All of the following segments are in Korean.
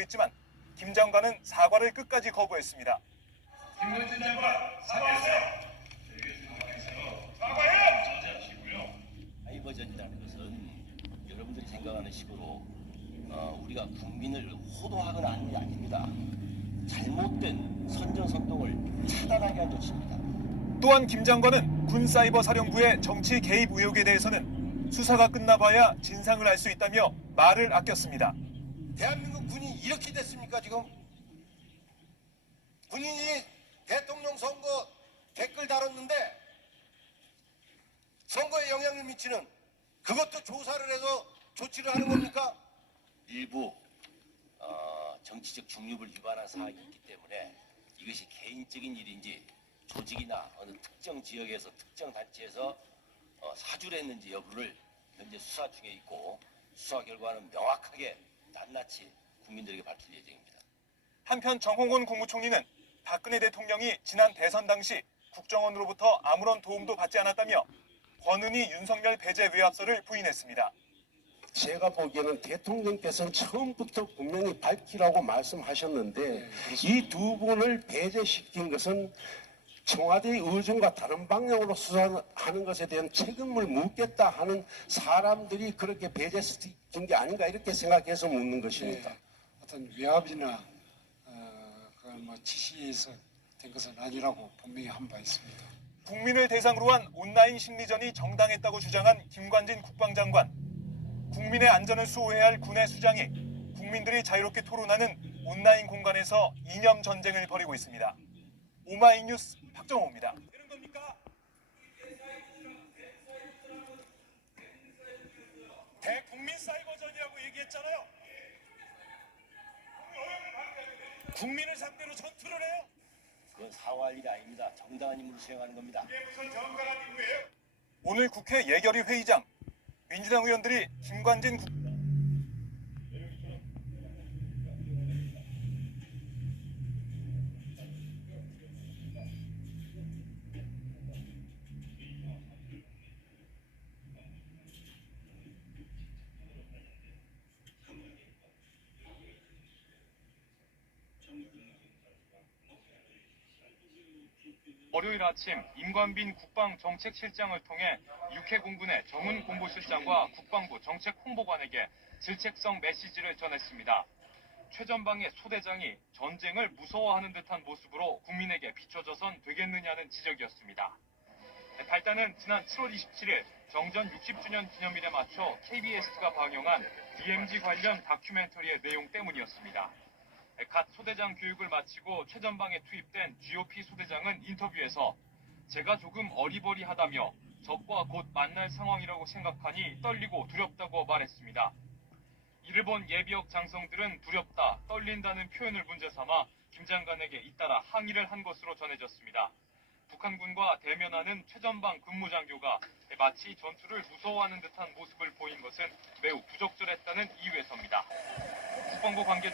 했지만 김 장관은 사과를 끝까지 거부했습니다. 김건진 장관 사과하세요. 사과해요. 다이버전이라는 것은 여러분들이 생각하는 식으로 우리가 국민을 호도하거나 하는 게 아닙니다. 잘못된 선전선동을 차단하기 위한 조치입니다. 또한 김 장관은 군사이버 사령부의 정치 개입 의혹에 대해서는 수사가 끝나봐야 진상을 알 수 있다며 말을 아꼈습니다. 대한민국 군이 이렇게 됐습니까 지금? 군인이 대통령 선거 댓글 달았는데 선거에 영향을 미치는 그것도 조사를 해서 조치를 하는 겁니까? 일부 정치적 중립을 위반한 사항이 있기 때문에 이것이 개인적인 일인지 조직이나 어느 특정 지역에서 특정 단체에서 사주를 했는지 여부를 현재 수사 중에 있고 수사 결과는 명확하게 낱낱이 국민들에게 밝힐 예정입니다. 한편 정홍원 국무총리는 박근혜 대통령이 지난 대선 당시 국정원으로부터 아무런 도움도 받지 않았다며 권은희 윤석열 배제 외압설을 부인했습니다. 제가 보기에는 대통령께서는 처음부터 분명히 밝히라고 말씀하셨는데 이 두 분을 배제시킨 것은 청와대의 의중과 다른 방향으로 수사하는 것에 대한 책임을 묻겠다 하는 사람들이 그렇게 배제시킨 게 아닌가 이렇게 생각해서 묻는 것입니다. 어떤 위압이나 그런 지시에서 된 것은 아니라고 분명히 한 바 있습니다. 국민을 대상으로 한 온라인 심리전이 정당했다고 주장한 김관진 국방장관. 국민의 안전을 수호해야 할 군의 수장이 국민들이 자유롭게 토론하는 온라인 공간에서 이념 전쟁을 벌이고 있습니다. 오마이뉴스 박정호입니다. 되는 겁니까? 대국민 사이버전이라고 얘기했잖아요. 국민을 상대로 전투를 해요? 그건 사과할 일이 아닙니다. 정당한 임무를 수행하는 겁니다. 이게 무슨 정당한 임무예요? 오늘 국회 예결위 회의장 민주당 의원들이 김관진 월요일 아침 임관빈 국방정책실장을 통해 육해공군의 정훈 공보실장과 국방부 정책홍보관에게 질책성 메시지를 전했습니다. 최전방의 소대장이 전쟁을 무서워하는 듯한 모습으로 국민에게 비춰져선 되겠느냐는 지적이었습니다. 발단은 지난 7월 27일 정전 60주년 기념일에 맞춰 KBS가 방영한 DMZ 관련 다큐멘터리의 내용 때문이었습니다. 갓 소대장 교육을 마치고 최전방에 투입된 GOP 소대장은 인터뷰에서 제가 조금 어리버리하다며 적과 곧 만날 상황이라고 생각하니 떨리고 두렵다고 말했습니다. 이를 본 예비역 장성들은 두렵다, 떨린다는 표현을 문제 삼아 김 장관에게 잇따라 항의를 한 것으로 전해졌습니다. 북한군과 대면하는 최전방 근무장교가 마치 전투를 무서워하는 듯한 모습을 보인 것은 매우 부적절했다는 이유에서입니다. 국방부 관계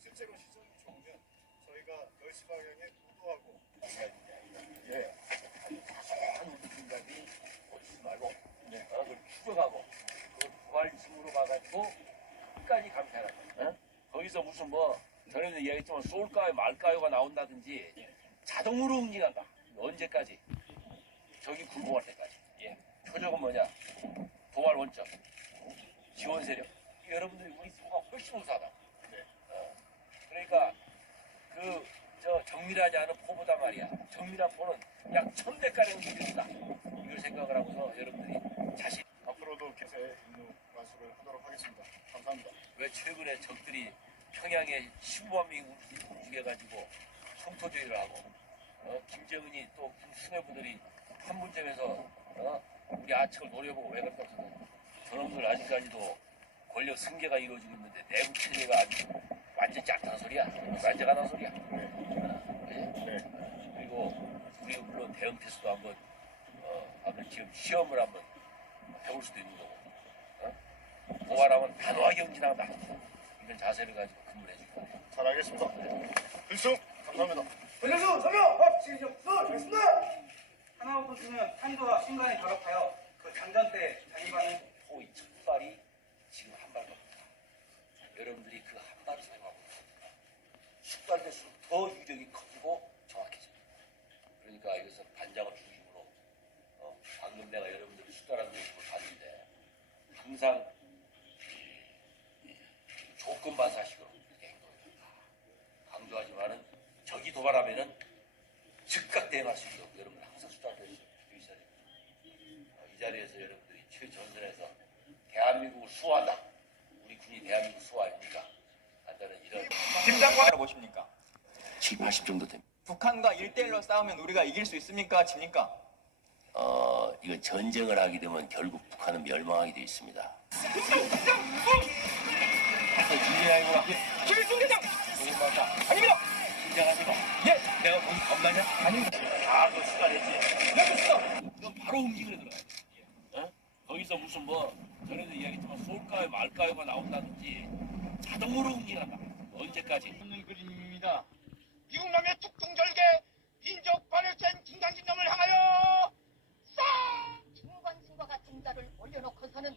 실제로 시선이 좋으면 저희가 10시 방향에 우도하고 한 우리 군단이 어디지 말고 그걸 추적하고 그걸 부활심으로 봐가지고 끝까지 감시하는 거예요. 거기서 무슨 전에도 이야기했지만 쏠까요 말까요가 나온다든지 자동으로 응징한다. 언제까지? 적이 굴복할 때까지. 표적은 뭐냐? 도발 원점, 지원 세력. 여러분들이 우리 수가 훨씬 우수하다. 그러니까 정밀하지 않은 포보다 말이야. 정밀한 포는 약 1000대가량 기준이다. 이걸 생각을 하고서 여러분들이 자신. 앞으로도 제 임무 완수를 하도록 하겠습니다. 감사합니다. 왜 최근에 적들이 평양에 15만 명이 움직여가지고 성토제의를 하고 김정은이 또 수뇌부들이 판문점에서 우리 아측을 노려보고 왜 그랬다고 저놈들 아직까지도 권력 승계가 이루어지고 있는데 내부 체제가 아주 완전 짝다는 소리야. 완전 가는 소리야. 그지? 그리고 우리 물론 대응 테스트도 한번 지금 시험을 한번 해볼 수도 있는 거고 고발하면 단호하게 응징한다. 이런 자세를 가지고 근무를 해주고 잘하겠습니다. 필승! 감사합니다. 하나호 선수는 탄도와 순간에 결합하여 그 장전 때 자기반은 거의 첫 발이 지금 한 발 겁니다. 여러분들이 그 한 발을 사용하고 있습니다. 숙달될수록 더 유력이 커지고 정확해집니다. 그러니까 여기서 반장을 중심으로 방금 내가 여러분들이 숙달하는 모습을 봤는데 항상 조건 반사식으로 이렇게 행동합니다. 강조하지만은 적이 도발하면은 즉각 대응할 수 있도록 여러분들 항상 숙달될 수 있어야 됩니다. 이 자리에서 여러분들이 최전선에서 대한민국을 수호한다. 우리 군이 대한민국 수호 아닙니까? 한다는 이런 김 장관을 보십니까? 7, 80 정도 됩니다. 북한과 1대1로 싸우면 우리가 이길 수 있습니까? 집니까? 이거 전쟁을 하게 되면 결국 북한은 멸망하게 되어 있습니다. 김일중 대장! 아닙니다! 긴장하지마. 예! 내가 거기 겁나냐? 아닙니다. 너 수달했지? 너 바로 움직이려 들어가야 돼. 어? 거기서 무슨 전에도 이야기했지만 쏠까요 말까요가 나온다든지 자동으로 움직인다. 언제까지? 없는 그림입니다. 미국 놈의 tuk둥절개 민족 반역자인 김강진 놈을 향하여 김관진과 같은 자를 올려놓고서는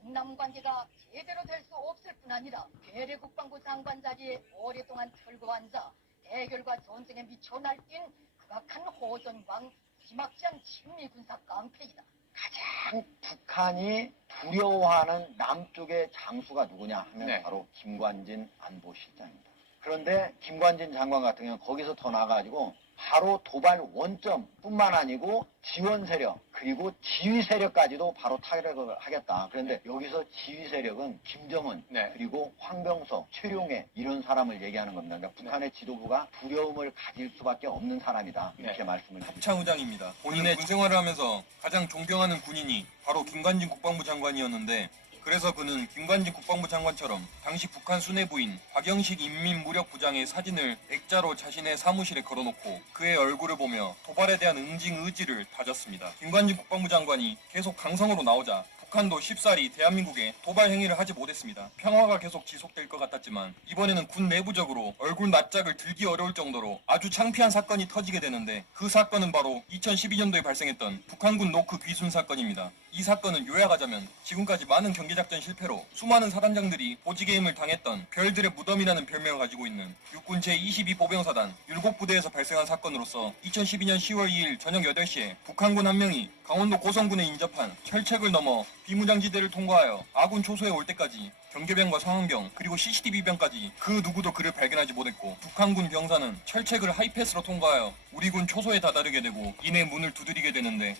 북남 관계가 제대로 될 수 없을 뿐 아니라 괴뢰 국방부 장관 자리에 오랫동안 철거한 자, 대결과 전쟁에 미쳐 날뛴 극악한 호전광, 기막지한 친미 군사 깡패이다. 가장 북한이 두려워하는 남쪽의 장수가 누구냐 하면 네. 바로 김관진 안보실장입니다. 그런데 김관진 장관 같은 경우는 거기서 더 나가가지고 바로 도발 원점뿐만 아니고 지원 세력 그리고 지휘 세력까지도 바로 타격을 하겠다. 그런데 여기서 지휘 세력은 김정은 네. 그리고 황병석, 최룡해 이런 사람을 얘기하는 겁니다. 그러니까 북한의 지도부가 두려움을 가질 수밖에 없는 사람이다. 이렇게 말씀을 드립니다. 합창의장입니다. 본인의 군 생활을 하면서 가장 존경하는 군인이 바로 김관진 국방부 장관이었는데 그래서 그는 김관진 국방부 장관처럼 당시 북한 수뇌부인 박영식 인민무력부장의 사진을 액자로 자신의 사무실에 걸어놓고 그의 얼굴을 보며 도발에 대한 응징 의지를 다졌습니다. 김관진 국방부 장관이 계속 강성으로 나오자 북한도 쉽사리 대한민국에 도발 행위를 하지 못했습니다. 평화가 계속 지속될 것 같았지만 이번에는 군 내부적으로 얼굴 낯짝을 들기 어려울 정도로 아주 창피한 사건이 터지게 되는데 그 사건은 바로 2012년도에 발생했던 북한군 노크 귀순 사건입니다. 이 사건은 요약하자면 지금까지 많은 경계작전 실패로 수많은 사단장들이 보직해임을 당했던 별들의 무덤이라는 별명을 가지고 있는 육군 제22보병사단 율곡부대에서 발생한 사건으로서 2012년 10월 2일 저녁 8시에 북한군 한 명이 강원도 고성군에 인접한 철책을 넘어 비무장지대를 통과하여 아군 초소에 올 때까지 경계병과 상황병 그리고 CCTV병까지 그 누구도 그를 발견하지 못했고 북한군 병사는 철책을 하이패스로 통과하여 우리 군 초소에 다다르게 되고 이내 문을 두드리게 되는데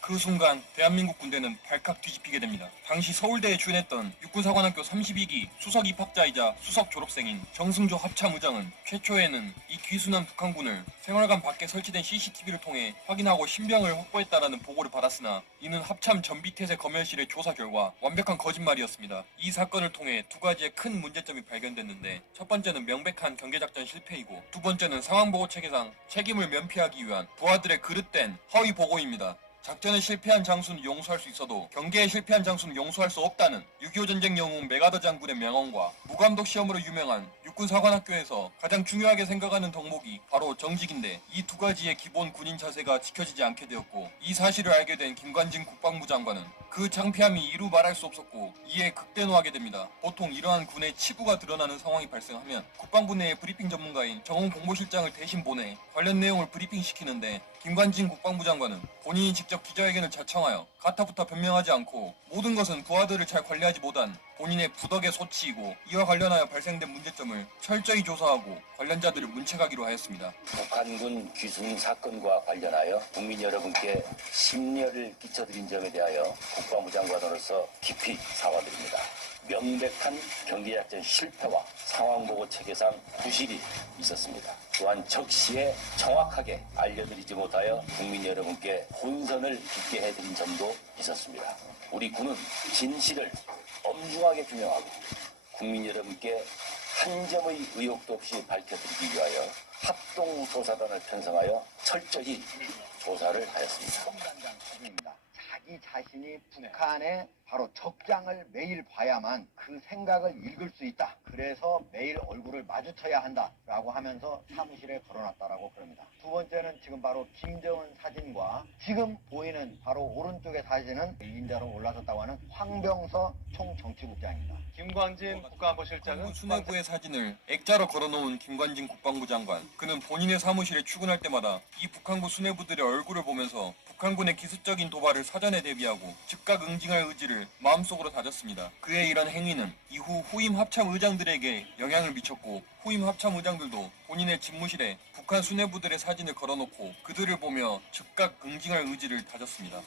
그 순간 대한민국 군대는 발칵 뒤집히게 됩니다. 당시 서울대에 출연했던 육군사관학교 32기 수석 입학자이자 수석 졸업생인 정승조 합참의장은 최초에는 이 귀순한 북한군을 생활관 밖에 설치된 CCTV를 통해 확인하고 신병을 확보했다라는 보고를 받았으나 이는 합참 전비태세 검열실의 조사 결과 완벽한 거짓말이었습니다. 이 사건을 통해 두 가지의 큰 문제점이 발견됐는데 첫 번째는 명백한 경계작전 실패이고 두 번째는 상황보고 체계상 책임을 면피하기 위한 부하들의 그릇된 허위 보고입니다. 작전에 실패한 장수는 용서할 수 있어도 경계에 실패한 장수는 용서할 수 없다는 6.25 전쟁 영웅 메가더 장군의 명언과 무감독 시험으로 유명한 육군사관학교에서 가장 중요하게 생각하는 덕목이 바로 정직인데 이 두 가지의 기본 군인 자세가 지켜지지 않게 되었고 이 사실을 알게 된 김관진 국방부 장관은 그 창피함이 이루 말할 수 없었고 이에 극대노하게 됩니다. 보통 이러한 군의 치부가 드러나는 상황이 발생하면 국방부 내의 브리핑 전문가인 정훈 공보실장을 대신 보내 관련 내용을 브리핑시키는데 김관진 국방부 장관은 본인이 직접 기자회견을 자청하여 가타부타 변명하지 않고 모든 것은 부하들을 잘 관리하지 못한 본인의 부덕의 소치이고 이와 관련하여 발생된 문제점을 철저히 조사하고 관련자들을 문책하기로 하였습니다. 북한군 귀순 사건과 관련하여 국민 여러분께 심려를 끼쳐드린 점에 대하여 국방부 장관으로서 깊이 사과드립니다. 명백한 경계작전 실패와 상황보고 체계상 부실이 있었습니다. 또한 적시에 정확하게 알려드리지 못하여 국민 여러분께 혼선을 빚게 해드린 점도 있었습니다. 우리 군은 진실을 엄중하게 규명하고 국민 여러분께 한 점의 의혹도 없이 밝혀드리기 위하여 합동조사단을 편성하여 철저히 조사를 하였습니다. 자기 자신이 북한의 바로 적장을 매일 봐야만 그 생각을 읽을 수 있다. 그래서 매일 얼굴을 마주쳐야 한다라고 하면서 사무실에 걸어놨다라고 그럽니다. 두 번째는 지금 바로 김정은 사진과 지금 보이는 바로 오른쪽의 사진은 2인자로 올라섰다고 하는 황병서 총정치국장입니다. 김관진 국가안보실장은 국방부 수뇌부의 사진을 액자로 걸어놓은 김관진 국방부 장관. 그는 본인의 사무실에 출근할 때마다 이 북한군 수뇌부들의 얼굴을 보면서 북한군의 기습적인 도발을 사전에 대비하고 즉각 응징할 의지를 마음속으로 다졌습니다. 그의 이런 행위는 이후 후임 합참 의장들에게 영향을 미쳤고 후임 합참 의장들도 본인의 집무실에 북한 수뇌부들의 사진을 걸어놓고 그들을 보며 즉각 응징할 의지를 다졌습니다.